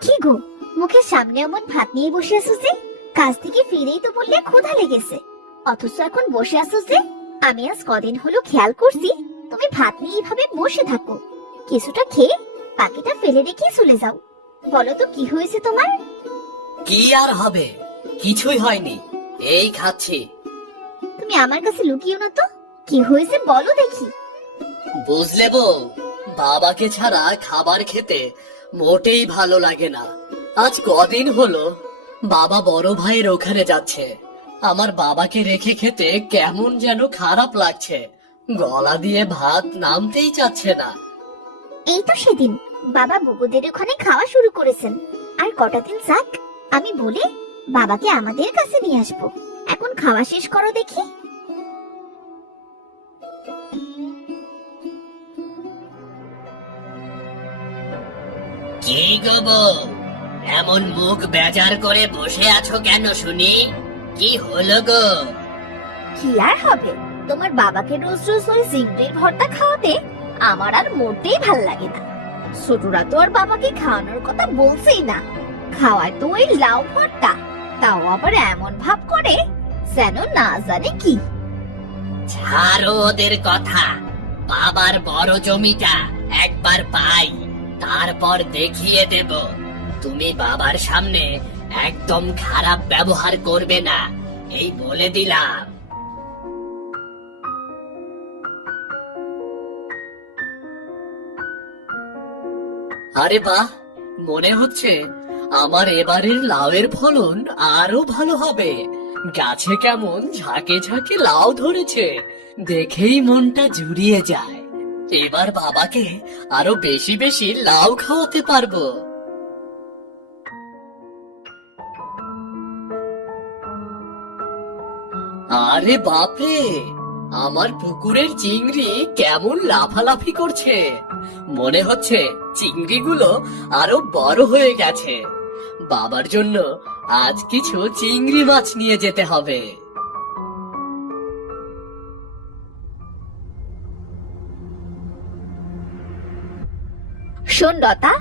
কি গো মুখের সামনে এমন ভাত নিয়ে বসে আছো যে? কাজ থেকে ফিরেই তো বললে ক্ষুধা লেগেছে। অথচ এখন বসে আছো যে? আমি আজ কদিন হলো খেয়াল করছি তুমি ভাত নিয়ে এইভাবে বসে থাকো। কিছুটা খেয়ে বাকিটা ফেলে রেখে চলে যাও। বলো তো কি হয়েছে তোমার? কি আর হবে? কিছুই হয়নি। এই খাচ্ছি। তুমি আমার কাছে লুকিও না তো? কি হয়েছে বলো দেখি। বুঝলে বউ, বাবাকে ছাড়া খাবার খেতে মোটেই ভালো লাগে না। আজ কদিন হলো বাবা বড় ভাইয়ের ওখানে যাচ্ছে। আমার বাবাকে রেখে খেতে কেমন যেন খারাপ লাগছে। গলা দিয়ে ভাত নামতেই চাচ্ছে না। এই তো সেদিন বাবা বুবুদের ওখানে খাওয়া শুরু করেছেন। আর কটা দিন যাক, আমি বলে বাবাকে আমাদের কাছে নিয়ে আসব। এখন খাওয়া শেষ করো দেখি। কি গো বউ? এমন মুখ বেজার করে বসে আছো কেন শুনি? কি হলো গো? কি আর হবে? তোমার বাবাকে রোজ রোজ ওই চিংড়ির ভর্তা খাওয়াতে আমার আর মোটেই ভালো লাগে না। ছোটরা তো আর বাবাকে খাওয়ানোর কথা বলছেই না। খাওয়ায় তো ওই লাউ ভর্তা তাও আবার এমন ভাব করে যেন না জানে কি। ছাড়ো ওদের কথা। বাবার বড় জমিটা একবার পাই। তারপর দেখিয়ে দেব। তুমি বাবার সামনে একদম খারাপ ব্যবহার করবে না, এই বলে দিলাম। আরে বাহ, মনে হচ্ছে আমার এবারের লাউয়ের ফলন আরও ভালো হবে। গাছে কেমন ঝাঁকে ঝাঁকে লাউ ধরেছে, দেখেই মনটা জুড়িয়ে যায়। এবার বাবাকে আরও বেশি বেশি লাউ খাওয়াতে পারব। আরে বাপরে, আমার পুকুরের চিংড়ি কেমন লাফালাফি করছে। মনে হচ্ছে চিংড়িগুলো আরও বড় হয়ে গেছে। বাবার জন্য আজ কিছু চিংড়ি মাছ নিয়ে যেতে হবে। শোন লতা,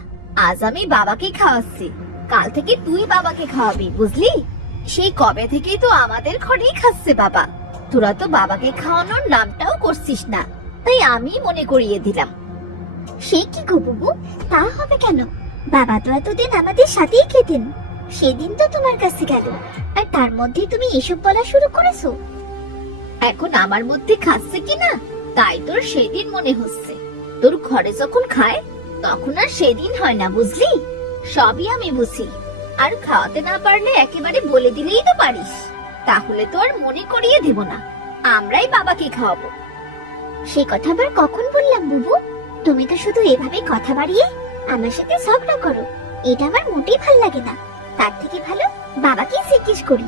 আজ আমি বাবাকে খাওয়াচ্ছি। কাল থেকে তুই বাবাকে খাওয়াবি, বুঝলি? সেই কবে থেকেই তো আমাদের ঘরেই খাচ্ছে বাবা। তোরা তো বাবাকে খাওয়ানোর নামটাও করছিস না, তাই আমি মনে করিয়ে দিলাম। সে কি গো বুবু? তা হবে কেন? বাবা তো এতদিন আমাদের সাথেই খেতেন। সেদিন তো তোমার কাছে গেল। আর তার মধ্যে তুমি এসব বলা শুরু করেছ। এখন আমার মধ্যে খাচ্ছে কিনা তাই তোর সেদিন মনে হচ্ছে। তোর ঘরে যখন খায় তখন আর সেদিন হয় না, বুঝলি? সবই আমি বুঝি। আর খাওয়াতে না পারলে একেবারে বলে দিলেই তো পারিস। তাহলে তো আর মনে করিয়ে দেব না। আমরাই বাবাকে খাওয়াবো। সে কথা আবার কখন বললাম, বুবু? তুমি তো শুধু এভাবে কথা বাড়িয়ে আমার সাথে ঝগড়া করো। এটা আমার মোটেই ভালো লাগে না। তার থেকে ভালো বাবাকে জিজ্ঞেস করি।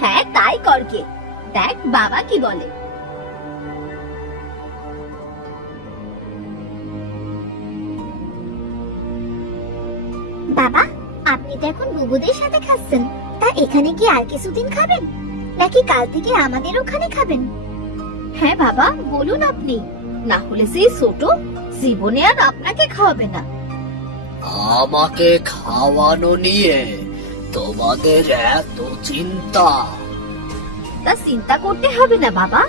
হ্যাঁ তাই করকে দেখ, বাবা কি বলে। বাবা আপনি তো এখন বুবুদের সাথে খাচ্ছেন। তা এখানে কি আর কিছুদিন খাবেন? নাকি কাল থেকে আমাদের ওখানে খাবেন? হ্যাঁ বাবা বলুন আপনি। না হলে সেই ছোট জীবনে আর আপনাকে খাওয়াবে না। আমাকে খাওয়ানো নিয়ে তোমাদের এত চিন্তা। তা চিন্তা করতে হবে না বাবা।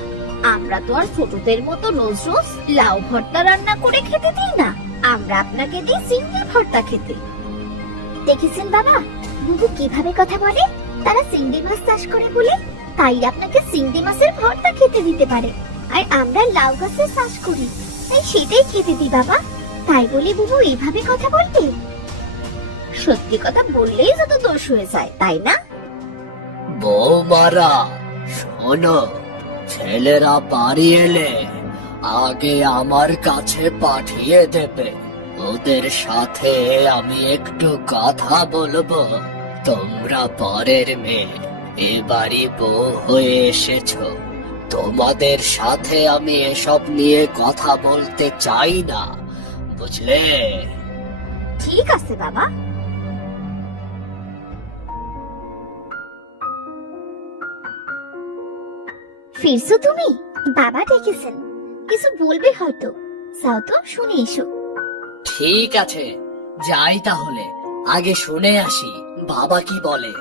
আমরা তো আর ছোটদের মতো রোজ রোজ লাউ ভর্তা রান্না করে খেতে দিই না। আমরা আপনাকে দিই চিংড়ি ভর্তা খেতে। দেখেছেন বাবা? বুবু কীভাবে কথা বলে? তারা চিংড়ি মাছ চাষ করে বলে, তাই আপনাকে চিংড়ি মাছের ভর্তা খেতে দিতে পারে। আর আমরা লাউ গাছের চাষ করি, তাই সেটাই খেতে দিই বাবা। তাই বলে বুবু এইভাবে কথা বলবে? সত্যি কথা বললেই যত দোষ হয়ে যায়, তাই না? বৌমারা, শোনো, ছেলেরা বাড়ি এলে আগে আমার কাছে পাঠিয়ে দেবে। ওদের সাথে আমি একটু কথা বলব। তোমরা পরের মেয়ে এ বাড়ি বউ হয়ে এসেছ। তোমাদের সাথে আমি এসব নিয়ে কথা বলতে চাই না, বুঝলে? ঠিক আছে, বাবা। ফিরছো তুমি? বাবা ডেকেছেন। কিছু বলবে হয়তো। যাও তো, শুনে এসো। ঠিক আছে। যাই তাহলে আগে শুনে আসি বাবা কি বলে।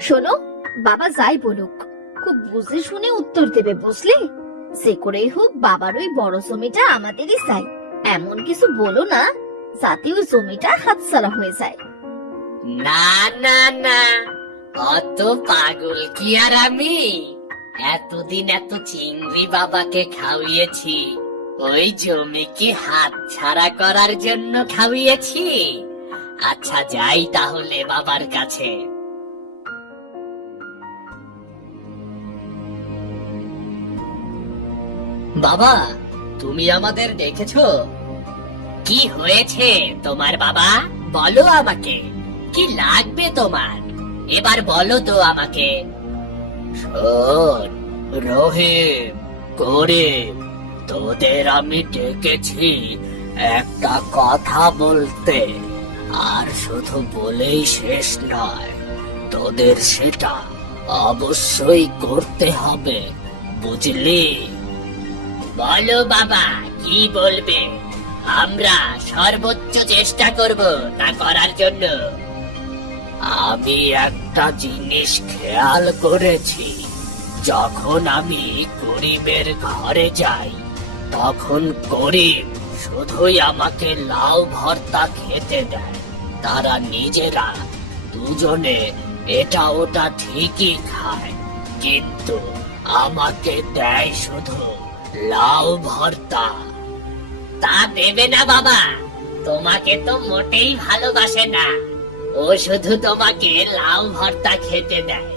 শোনো বাবা যাই বলুক খুব বুঝে শুনে উত্তর দেবে বুঝলে? যে করেই হোক বাবার ওই বড় জমিটা আমাদেরই চাই। এমন কিছু বলো না যাতে ওই জমিটা হাতছাড়া হয়ে যায়। না না না অত পাগল কি আর আমি? এতদিন এত চিংড়ি বাবাকে খাওয়িয়েছি। ওই জমি কি হাত ছাড়া করার জন্য খাওয়িয়েছি আচ্ছা যাই তাহলে বাবার কাছে। বাবা, তুমি আমাদের ডেকেছো? কি হয়েছে তোমার বাবা? বলো আমাকে। কি লাগবে তোমার? এবার বলো তো আমাকে। শোন করিম তোদের আমি ডেকেছি একটা কথা বলতে। আর শুধু বলেই শেষ নয়, তোদের সেটা অবশ্যই করতে হবে, বুঝলি? বলো বাবা, কি বলবে? আমরা সর্বোচ্চ চেষ্টা করব তা করার জন্য। আমি একটা জিনিস খেয়াল করেছি, যখন আমি গরিবের ঘরে যাই তখন গরিব শুধুই আমাকে লাউ ভর্তা খেতে দেয়। তারা নিজেরা দুজনে এটা ওটা ঠিকই খায়, কিন্তু আমাকে দেয় শুধু লাউ ভর্তা। তা দেবে না বাবা, তোমাকে তো মোটেই ভালোবাসে না। ও শুধু তোমাকে লাউ ভর্তা খেতে দেয়।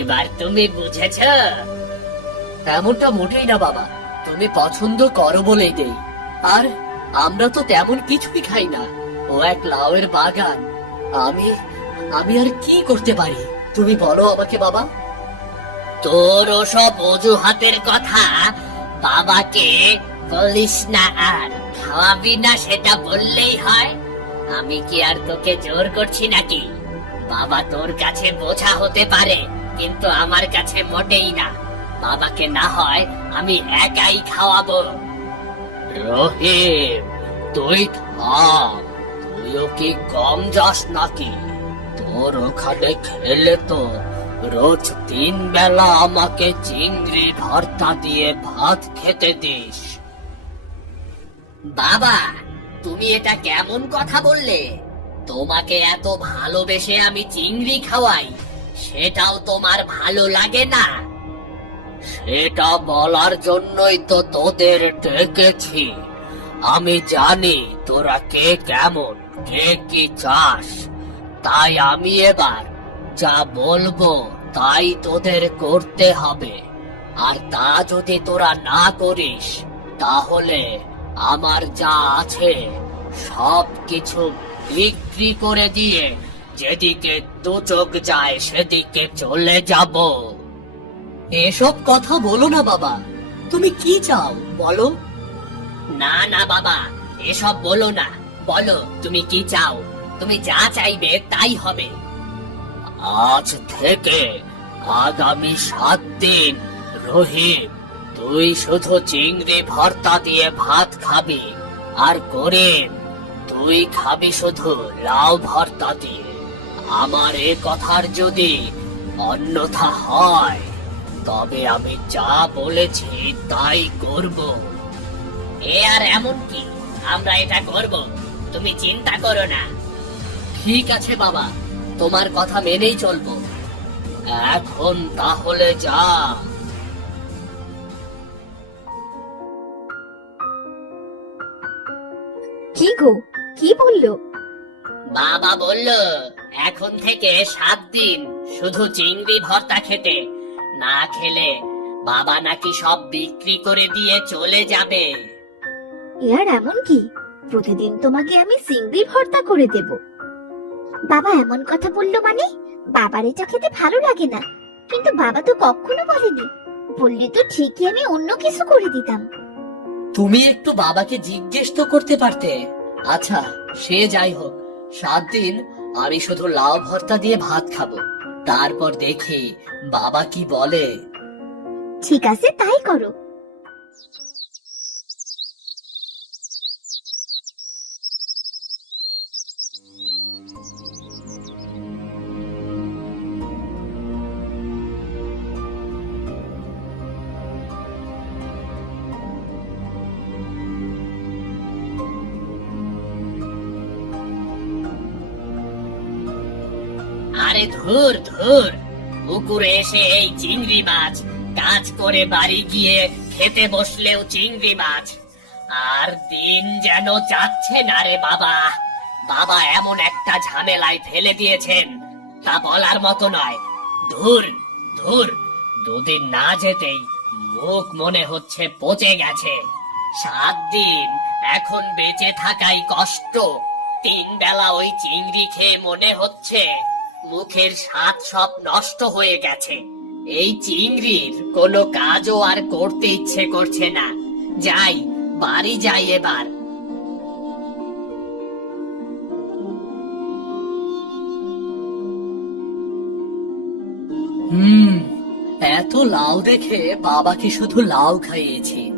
এবার তুমি বুঝেছ? তেমনটা মোটেই না বাবা। তুমি পছন্দ করো বলেই দেই। আর আমরা তো তেমন কিছুই খাই না। ও এক লাউয়ের বাগান। আমি আমি আর কি করতে পারি? তুমি বলো আমাকে, বাবা। তোর ওসব অজুহাতের কথা বাবাকে বলিস না আর। খাওয়াবি না সেটা বললেই হয়। আমি কি আর তোকে জোর করছি নাকি? বাবা তোর কাছে বোঝা হতে পারে, কিন্তু আমার কাছে মোটেই না। বাবাকে না হয় আমি একাই খাওয়াবো। রহিম, তুই তুইও কি কম যাস নাকি? তোর ওখানে খেলে তো রোজ তিন বেলা আমাকে চিংড়ি ভর্তা দিয়ে ভাত খেতে দিস। বাবা, তুমি এটা কেমন কথা বললে? তোমাকে এত ভালোবেসে আমি চিংড়ি খাওয়াই, সেটাও তোমার ভালো লাগে না। সেটা বলার জন্যই তো তোদের ডেকেছি। আমি জানি তোরা কে কেমন, কে কি চাস। তাই আমি এবার যা বলব তাই তোদের করতে হবে। আর তা যদি তোরা না করিস, তাহলে আমার যা আছে সব কিছু বিক্রি করে দিয়ে যেদিকে দু চোখ যায় সেদিকে চলে যাব। এসব কথা বলো না বাবা। তুমি কি চাও বলো? না না বাবা এসব বলো না। বলো তুমি কি চাও? তুমি যা চাইবে তাই হবে। আজ থেকে আগামী সাত দিন রহিম তুই শুধু চিংড়ি ভর্তা দিয়ে ভাত খাবি আর করিম তুই খাবি শুধু লাউ ভর্তা দিয়ে। আমার এ কথার যদি অন্যথা হয় তবে আমি যা বলেছি তাই করব। এ আর এমন কি? আমরা এটা করব। তুমি চিন্তা করো না। ঠিক আছে বাবা তোমার কথা মেনেই চলবো। এখন তাহলে যা। কি গো? কি বলল? বাবা বলল এখন থেকে সাত দিন শুধু চিংড়ি ভর্তা খেতে না খেলে বাবা নাকি সব বিক্রি করে দিয়ে চলে যাবে। এ আর এমন কি? প্রতিদিন তোমাকে আমি চিংড়ি ভর্তা করে দেব। বাবা এমন কথা বলল মানে? বাবার এটা খেতে ভালো লাগে না। কিন্তু বাবা তো কখনো বলেনি। বললে তো ঠিকই আমি অন্য কিছু করে দিতাম। তুমি একটু বাবাকে জিজ্ঞেস তো করতে পারতে। আচ্ছা সে যাই হোক সাত দিন আমি শুধু লাউ ভর্তা দিয়ে ভাত খাব। তারপর দেখি বাবা কি বলে। ঠিক আছে তাই করো। ধুর ধুর। পুকুরে এসে এই চিংড়ি মাছ কাজ করে বাড়ি গিয়ে খেতে বসলেও চিংড়ি মাছ। আর দিন যেন যাচ্ছে না রে বাবা। বাবা এমন একটা ঝামেলায় ফেলে দিয়েছেন, তা বলার মতো নয়। ধুর ধুর। দুদিন না যেতেই মুখ মনে হচ্ছে পচে গেছে। সাত দিন এখন বেঁচে থাকাই কষ্ট। তিন বেলা ওই চিংড়ি খেয়ে মনে হচ্ছে মুখের স্বাদ সব নষ্ট হয়ে গেছে। এই চিংড়ির কোনো কাজও আর করতে ইচ্ছে করছে না। যাই, বাড়ি যাই এবার। হুম, এত লাউ দেখে বাবাকে শুধু লাউ খাইয়েছি।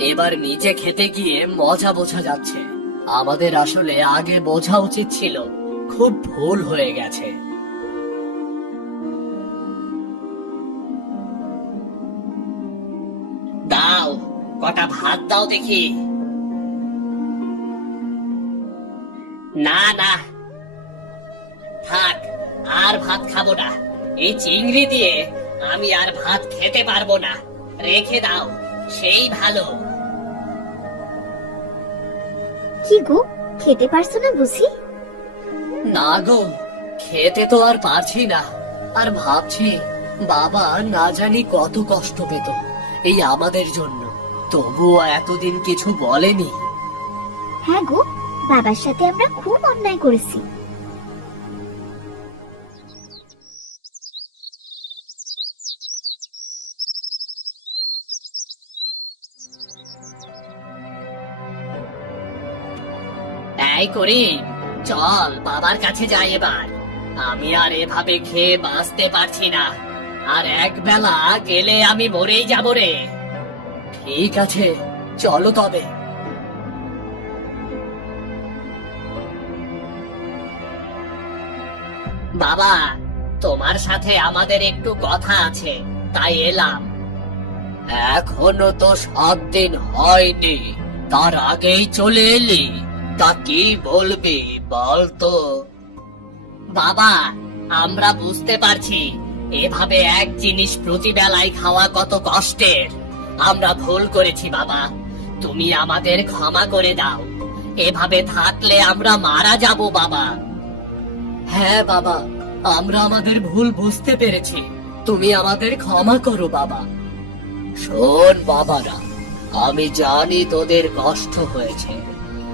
এবার নিজে খেতে গিয়ে মজা বোঝা যাচ্ছে। আমাদের আসলে আগে বোঝা উচিত ছিল, খুব ভুল হয়ে গেছে। দাও দেখি না না থাক আর ভাত খাব না এই চিংড়ি দিয়ে আমি আর ভাত খেতে পারব না রেখে দাও সেই ভালো কি গো খেতে পারছ না বুঝি না গো খেতে তো আর পারছি না আর ভাবছি বাবা না জানি কত কষ্ট পেত এই আমাদের জন্য তবুও এতদিন কিছু বলেনি। হ্যাঁ গো বাবার সাথে আমরা খুব অন্যায় করেছি। এই করি চল বাবার কাছে যাই এবার। আমি আর এভাবে খেয়ে বাঁচতে পারছি না। আর এক বেলা গেলে আমি মরেই যাব রে। ঠিক আছে, চলো তবে। বাবা, তোমার সাথে আমাদের একটু কথা আছে, তাই এলাম। এখনও তো সাত দিন হয়নি, তার আগেই চলে এলি, তা কি বলবি বল তো বাবা, আমরা বুঝতে পারছি, এভাবে এক জিনিস প্রতিবেলায় খাওয়া কত কষ্টের। আমরা ভুল করেছি, বাবা। তুমি আমাদের ক্ষমা করে দাও। এভাবে থাকলে আমরা মারা যাব, বাবা। হ্যাঁ বাবা। আমরা আমাদের ভুল বুঝতে পেরেছি। তুমি আমাদের ক্ষমা করো, বাবা। শোন, বাবারা, আমি জানি তোদের কষ্ট হয়েছে।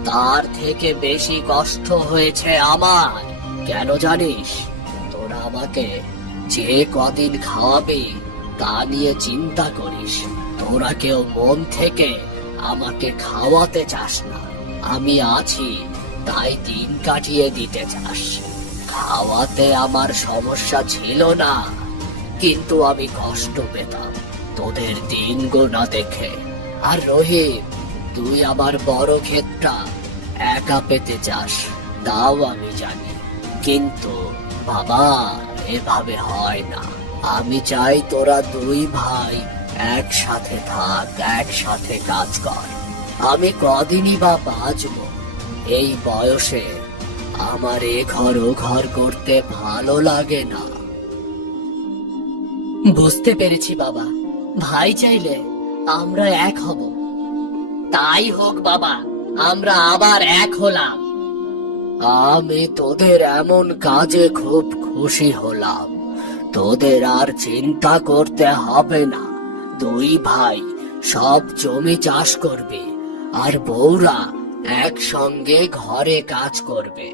তার থেকে বেশি কষ্ট হয়েছে আমার। কেন জানিস? তোরা আমাকে যে কদিন খাওয়াবে, তা নিয়ে চিন্তা করিস। তোরা কেউ মন থেকে আমাকে খাওয়াতে চাস না। আমি আছি, তাই দিন কাটিয়ে দিতে চাস। খাওয়াতে আমার সমস্যা ছিল না, কিন্তু আমি কষ্ট পেতাম তোদের দিন গোনা দেখে। আর রহিম, তুই আমার বড় ক্ষেতটা একা পেতে চাস, তাও আমি জানি। কিন্তু বাবা, এভাবে হয় না। আমি চাই তোরা দুই ভাই একসাথে থাক, একসাথে কাজ কর। আমি কদিনই বা বাঁচবো। এই বয়সে আমার এ ঘর ও ঘর করতে ভালো লাগে না। বুঝতে পেরেছি, বাবা। ভাই চাইলে আমরা এক হব। তাই হোক, বাবা, আমরা আবার এক হলাম। আমি তোদের এমন কাজে খুব খুশি হলাম। তোদের আর চিন্তা করতে হবে না। দুই ভাই সব জমি চাষ করবে আর বউরা একসঙ্গে ঘরে কাজ করবে।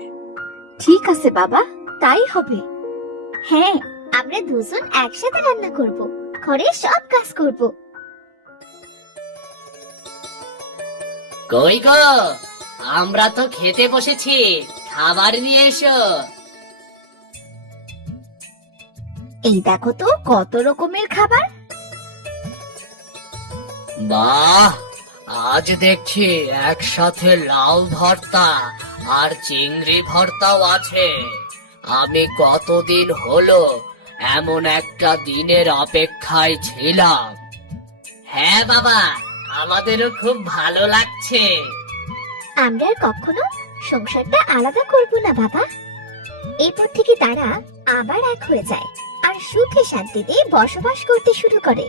ঠিক আছে বাবা তাই হবে। হ্যাঁ আমরা দুজন একসাথে রান্না করব ঘরে সব কাজ করব। কই গো? আমরা তো খেতে বসেছি খাবার নিয়ে এসো। এই দেখো তো কত রকমের খাবার। বাহ আজ দেখছি একসাথে লাউ ভর্তা আর চিংড়ি ভর্তাও আছে। আমি কতদিন হলো এমন একটা দিনের অপেক্ষায় ছিলাম। হ্যাঁ বাবা, আমাদেরও খুব ভালো লাগছে। আমরা আর কখনো সংসারটা আলাদা করব না বাবা। এরপর থেকে তারা আবার এক হয়ে যায় আর সুখে শান্তিতে বসবাস করতে শুরু করে।